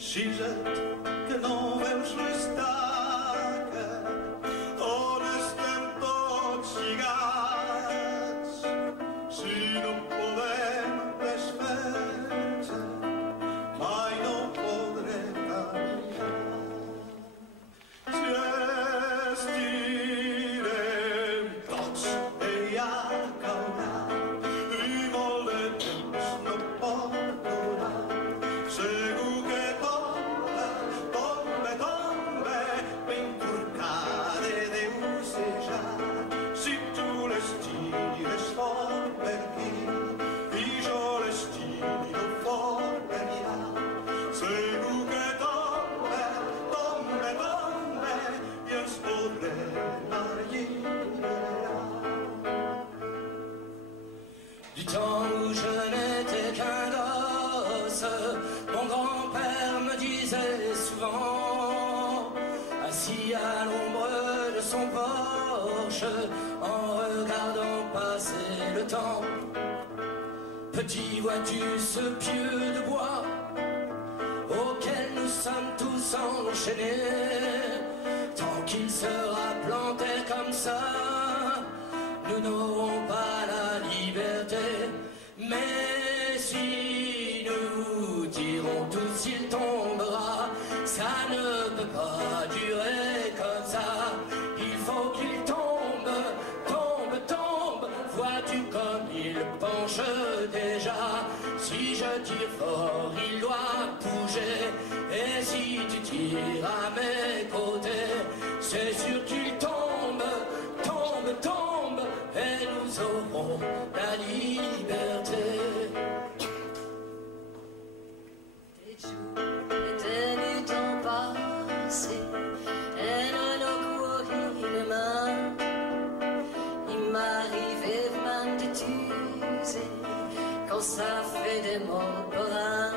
Przyszedł nowym szlistakiem, onestem to cigać, synu powiem bez świece, majno pod rękami. Zjestirem toc jaka ona, I mole tęskno podura, seguke tombe, tombe, tombe, pinturcare de useja, si tu le stires for per chi, io le stiro for per ia, seguke tombe, tombe, tombe, io spodre l'argilera. Du temps où je n'étais qu'un gosse, mon grand-père me disait souvent, assis à l'ombre de son porche, en regardant passer le temps, petit, vois-tu ce pieu de bois auquel nous sommes tous enchaînés, tant qu'il sera planté comme ça, nous n'aurons pas la liberté. Mais si nous tirons tous, il tombera. Ça ne peut pas durer comme ça. Il faut qu'il tombe, tombe, tombe. Vois-tu comme il penche déjà. Si je tire fort, il doit bouger. Et si tu tires à mes côtés, c'est sûr qu'il tombe, tombe, tombe. Et nous aurons la liberté. Des jours et des nuits ont passé et non ho cuori le mains. Il m'arrivait vraiment de t'user quand ça fait des mots bruns.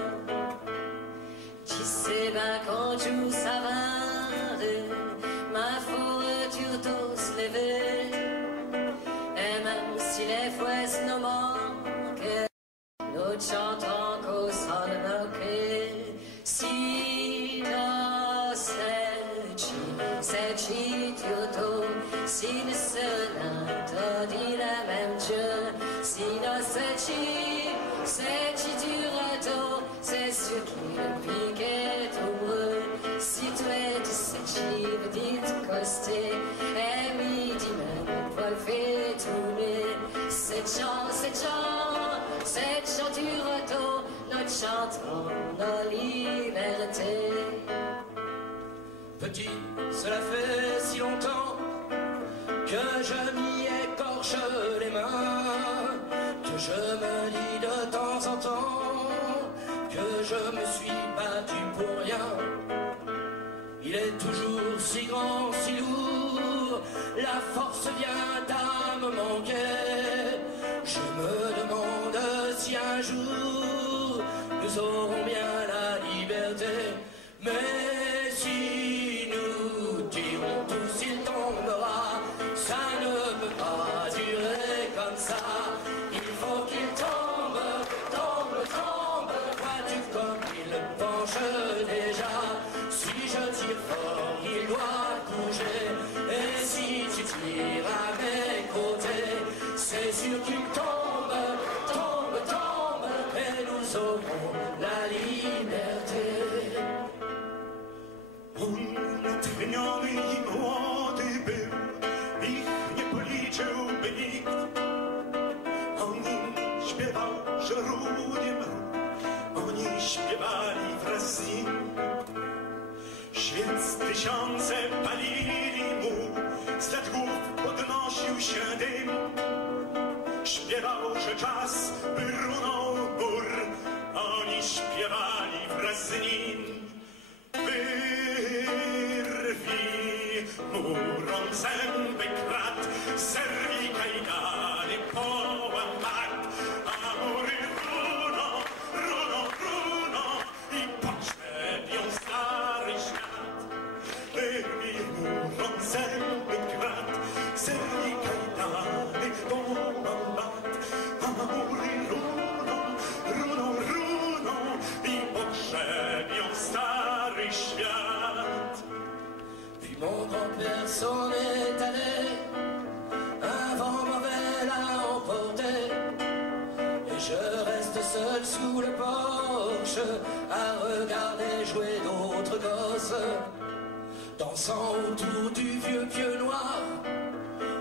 Tu sais bien quand tout ça va, ma fourrure d'os levée. Et même si les fouets nous manquent, nous chantons qu'au son de moquer. Si non c'est tutto, si ne se n'a dit la même chose. Si non c'est tutto, c'est sûr qu'il piquait amoureux. Si tu es de cette chive dite costée, et midi même poil fait tourner. Cette chant du retour, nous chantons nos libertés. Petit, cela fait si longtemps que je m'y écorche les mains, que je me dis de temps en temps que je me suis battu pour rien. Il est toujours si grand, si lourd, la force vient à me manquer. Je me demande si un jour nous aurons bien la liberté. Mais si nous tirons tous, il tombera. Ça ne peut pas durer comme ça. Il faut qu'il tombe, tombe, tombe. Vois-tu comme il penche déjà. Si je tire fort, il doit bouger. Et si tu tires à mes côtés, c'est sûr qu'il tombe, tombe, tombe. Et nous aurons la liberté. Ulatchniony I młody był, ich nie policzyłby nikt. Oni śpiewał żeruniem, oni śpiewali wraz z nim. Świec tysiące palili mu, z nad głów podnosił się dym. Śpiewał, że czas by runął gór, oni śpiewali wraz z nim. Wyrwij murom zęby krat, zerwij kajdany połamać, a mury runą, runą, runą I potrzebią stary świat. Wyrwij murom zęby krat, zerwij kajdany połamać, a mury runą, runą, runą I potrzebią stary świat. à regarder jouer d'autres gosses, dansant autour du vieux pieu noir,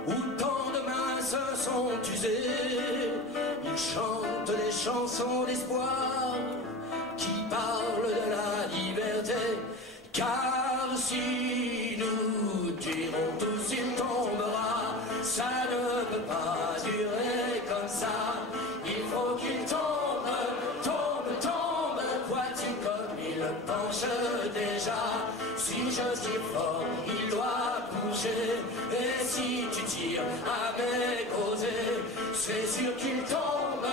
où tant de mains se sont usées. Ils chantent des chansons d'espoir qui parlent de la liberté, car si nous tirons tous il tombera. Ça ne peut pas durer comme ça, il faut qu'il tombe, tombe, tombe. Vois-tu comme il penche déjà? Si je tire fort, il doit bouger. Et si tu tires à mes côtés, c'est sûr qu'il tombe,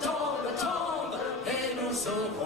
tombe, tombe. Et nous saurons